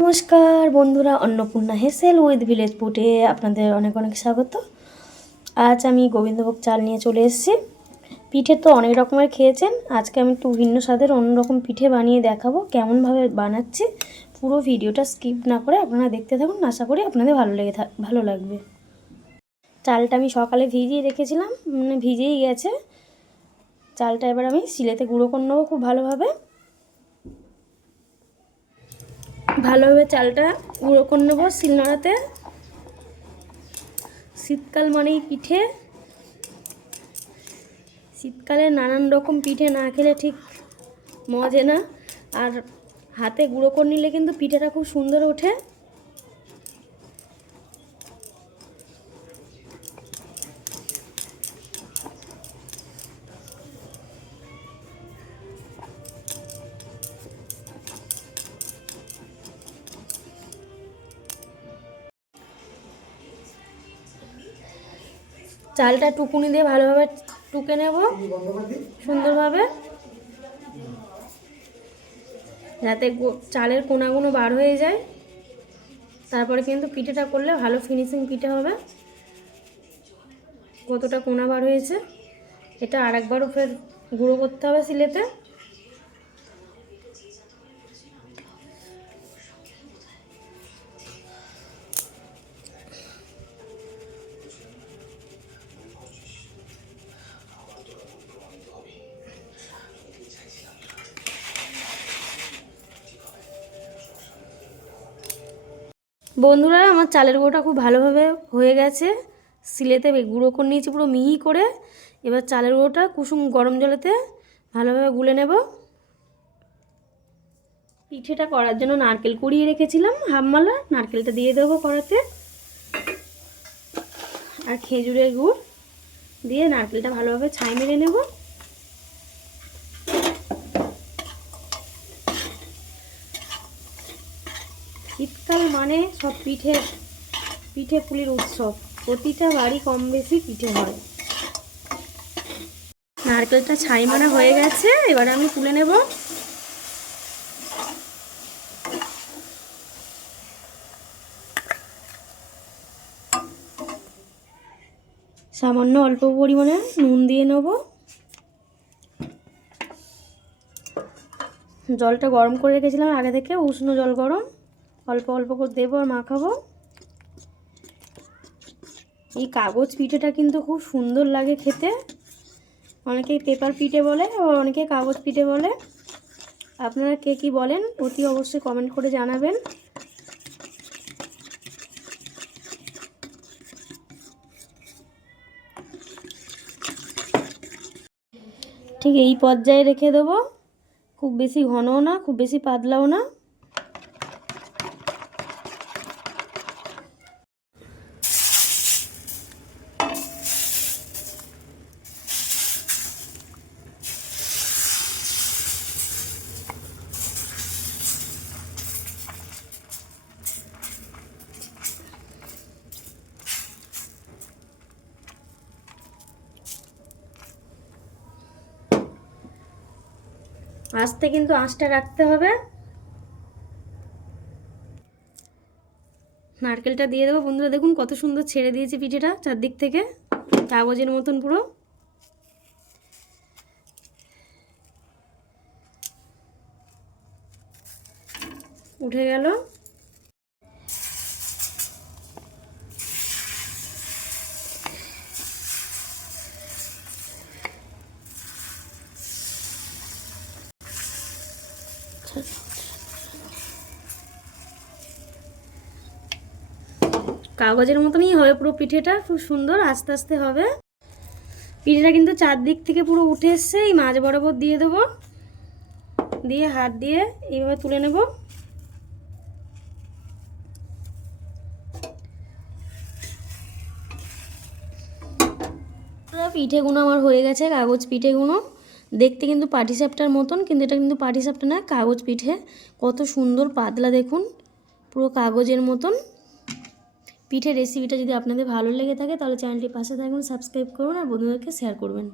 নমস্কার বন্ধুরা, Annapurna হেসেল with village ফুডে আপনাদের অনেক অনেক স্বাগত। আজ আমি গোবিন্দভোগ চাল নিয়ে চলে এসেছি। পিঠে তো অনেক রকমের খেয়েছেন, আজকে আমি একটু ভিন্ন স্বাদের অন্যরকম পিঠে বানিয়ে দেখাবো। কেমনভাবে বানাচ্ছি পুরো ভিডিওটা স্কিপ না করে আপনারা দেখতে থাকুন, আশা করি আপনাদের ভালো লাগবে। চালটা আমি সকালে ভিজিয়ে রেখেছিলাম, ভিজেই গেছে। চালটা এবার আমি শিলেতে গুঁড়ো করে নেবো খুব ভালোভাবে চালটা গুঁড়ো করে নেবো শিলনোড়াতে। শীতকাল মানেই পিঠে, শীতকালে নানান রকম পিঠে না খেলে ঠিক মজে না। আর হাতে গুঁড়ো করে নিলে কিন্তু পিঠেটা খুব সুন্দর ওঠে। চালটা টুকুনি দিয়ে ভালোভাবে টুকে নেব সুন্দরভাবে, যাতে চালের কোনাগুলো বার হয়ে যায়। তারপরে কিন্তু পিঠেটা করলে ভালো ফিনিশিং পিঠে হবে। কতটা কোনা বার হয়েছে এটা আরেকবারও ফের গুঁড়ো করতে হবে শিলেতে। বন্ধুরা, আমার চালের গুঁড়োটা খুব ভালোভাবে হয়ে গেছে। শিলেতে গুঁড়ো করে নিয়েছি পুরো মিহি করে। এবার চালের গুঁড়োটা কুসুম গরম জলেতে ভালোভাবে গুলে নেব। পিঠেটা করার জন্য নারকেল কুড়িয়ে রেখেছিলাম হাফমালা, নারকেলটা দিয়ে দেবো কড়াতে। আর খেজুরের গুড় দিয়ে নারকেলটা ভালোভাবে ছাই মেরে নেব। শীতকাল মানে সব পিঠে পুলির উৎসব, প্রতিটা বাড়ি কম বেশি পিঠে হয়। নারকেলটা ছাই মারা হয়ে গেছে, এবার আমি তুলে নেব। সামান্য অল্প পরিমাণে নুন দিয়ে নেব। জলটা গরম করে রেখেছিলাম আগে থেকে, উষ্ণ জল গরম, অল্প অল্প করে দেবো আর মাখাবো। এই কাগজ পিঠেটা কিন্তু খুব সুন্দর লাগে খেতে। অনেকে পেপার পিঠে বলে, আবার অনেকে কাগজ পিঠে বলে। আপনারা কে কী বলেন অতি অবশ্যই কমেন্ট করে জানাবেন। ঠিক এই পর্যায়ে রেখে দেবো, খুব বেশি ঘনও না খুব বেশি পাতলাও না। আস্তে কিন্তু আঁচটা রাখতে হবে। নারকেলটা দিয়ে দেবো। বন্ধুরা দেখুন কত সুন্দর ছেড়ে দিয়েছে পিঠেটা চারদিক থেকে, কাগজের মতন পুরো। উঠে গেল। কাগজের মতনই হবে পুরো পিঠেটা, খুব সুন্দর আস্তে আস্তে হবে। পিঠেটা কিন্তু চারদিক থেকে পুরো উঠে এসছে। এই মাঝ বরাবর দিয়ে দেবো, দিয়ে হাত দিয়ে এইভাবে তুলে নেব। পিঠেগুলো আমার হয়ে গেছে, কাগজ পিঠেগুলো। দেখতে কিন্তু পাটিসাপটার মতন, কিন্তু এটা কিন্তু পাটিসাপটা না, কাগজ পিঠে। কত সুন্দর পাতলা দেখুন, পুরো কাগজের মতন। পিঠের রেসিপিটা যদি আপনাদের ভালো লেগে থাকে তাহলে চ্যানেলটির পাশে থাকুন, সাবস্ক্রাইব করুন আর বন্ধুদেরকে শেয়ার করবেন।